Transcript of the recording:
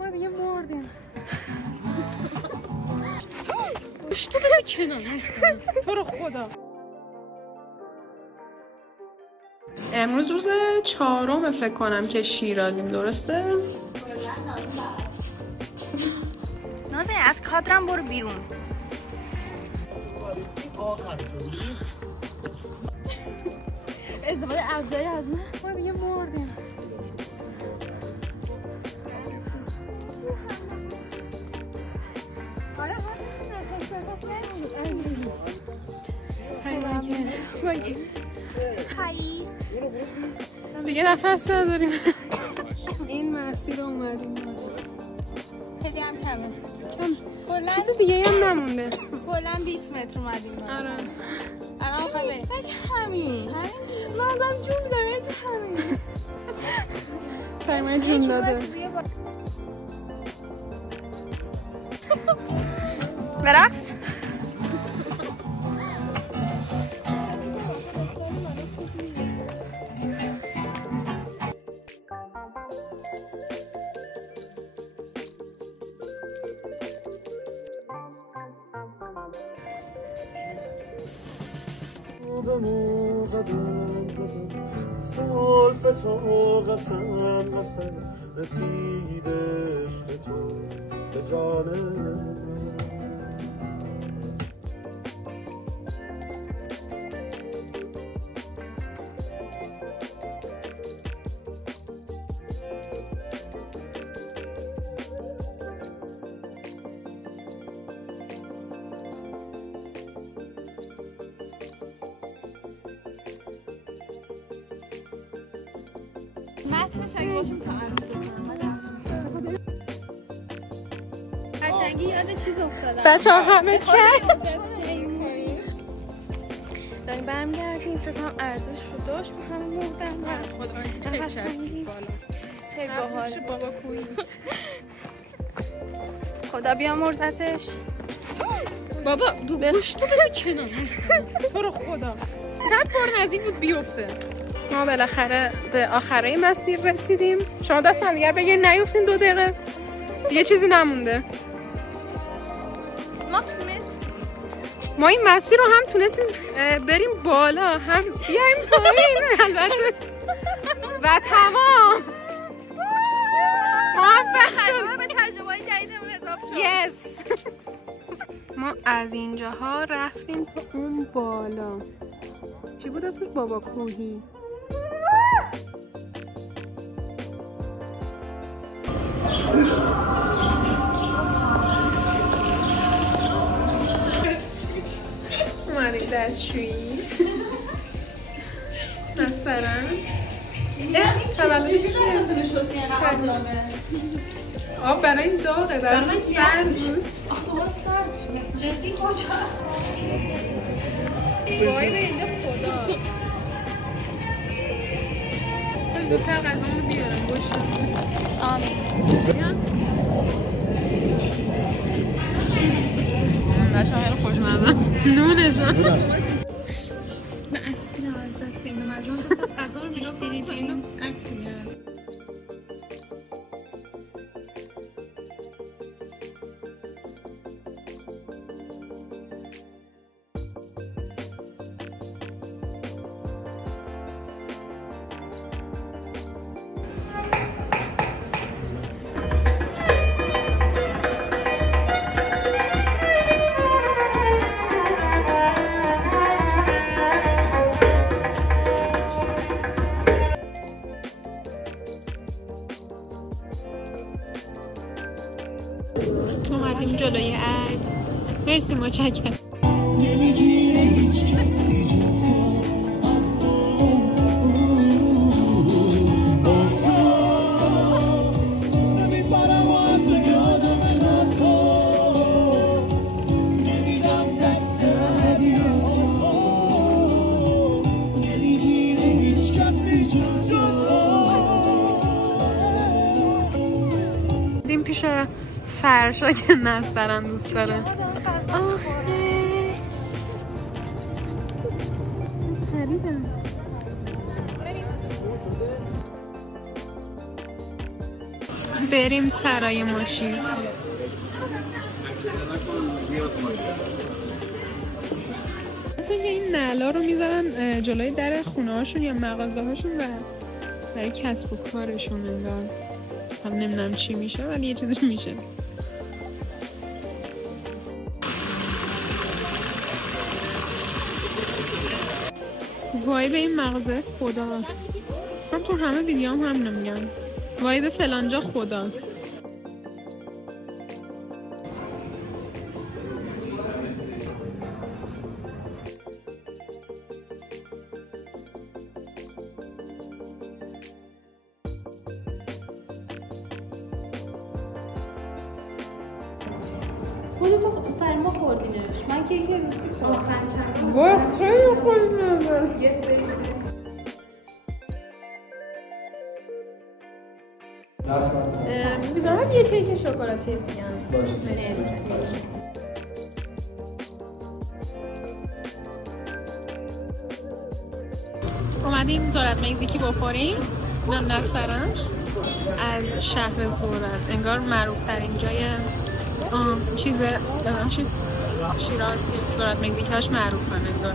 ما دیگه مردیم. تو بده کنار هستم تو رو خدا. امروز روز 4 فکر کنم که شیرازیم، درسته؟ نازنین از کادرم برو بیرون. استفاده ابزاری از ما دیگه مردیم. دیگه نفس نداریم. این مسیر رو اومدیم خیلی هم کمه. چیز دیگه هم نمونده. کلا 20 متر اومدیم. آره. همین. من آدم جون میدم یه تو همین. فرمان جون داده. برقص. زلف تو قسم رسید عشق تو به جانم. متنش اگه باشم هرچنگی یاد چیز افتادم. بچه ها همه کرد. داریم برمیگردیم. فکر کنم ارزش رو داشت با همه مردن. خیلی باحال. بابا کویی. خدا بیامرزتش. بابا گوش تو بده کنار هستم تو رو خدا. 100 بار نزدیک بود بیفته. ما بالاخره به آخرای مسیر رسیدیم. شما دست هم دیگر بگیر نیفتین 2 دقیقه دیگه چیزی نمونده. ما این مسیر رو هم تونستیم بریم بالا هم بیایم پایین البته و تمام موفق شد. به تجربه‌های جدیدمون اضافه شد. یس. ما از اینجاها رفتیم تا اون بالا. چی بود اسمش؟ بابا کوهی. اومدیم دستشویی مثلا تولد آب برای این داغه برای سرد بود. جدی کجاست؟ وای به اینجا خدا. باش زودتر غذامونو بیارم باشم. بچه ها خیلی خوشمزه است. نونشان من اصلا از دست این مجموع غذا رو نگاه کنیم تا اینو عکس میگیرم. اومدیم جلوی عید. مرسی متشکرم. نمیگیره هیچ کسی تو از نمیپرم و از یادم تو نمیدم دست هدیاتو نمیگیره هیچ کسی تو. دیم پیش فرشا که نسترن دوست داره. آخه بریم سرای ماشین. مثلا این نعلا رو میذارن جلوی در خونه هاشون یا مغازه هاشون و برای کسب و کارشون انگار. هم نمیدونم چی میشه ولی یه چیزی میشه. وای به این مغازه خداست. من تو همه ویدیوام هم نمیگم وای به فلانجا خداست. خودتو فرما خوردینش. من که یکی روسی خوردم چند وای خیلی خوردیم. یس بیبی میگم یه کیک شکلاتی دیگه باشه. اومدیم زورت مکزیکی بخوریم. اینم دفترش از شهر زورت، انگار معروف ترین جای چیز شیراز که زورت مکزیکی‌هاش معروفن انگار.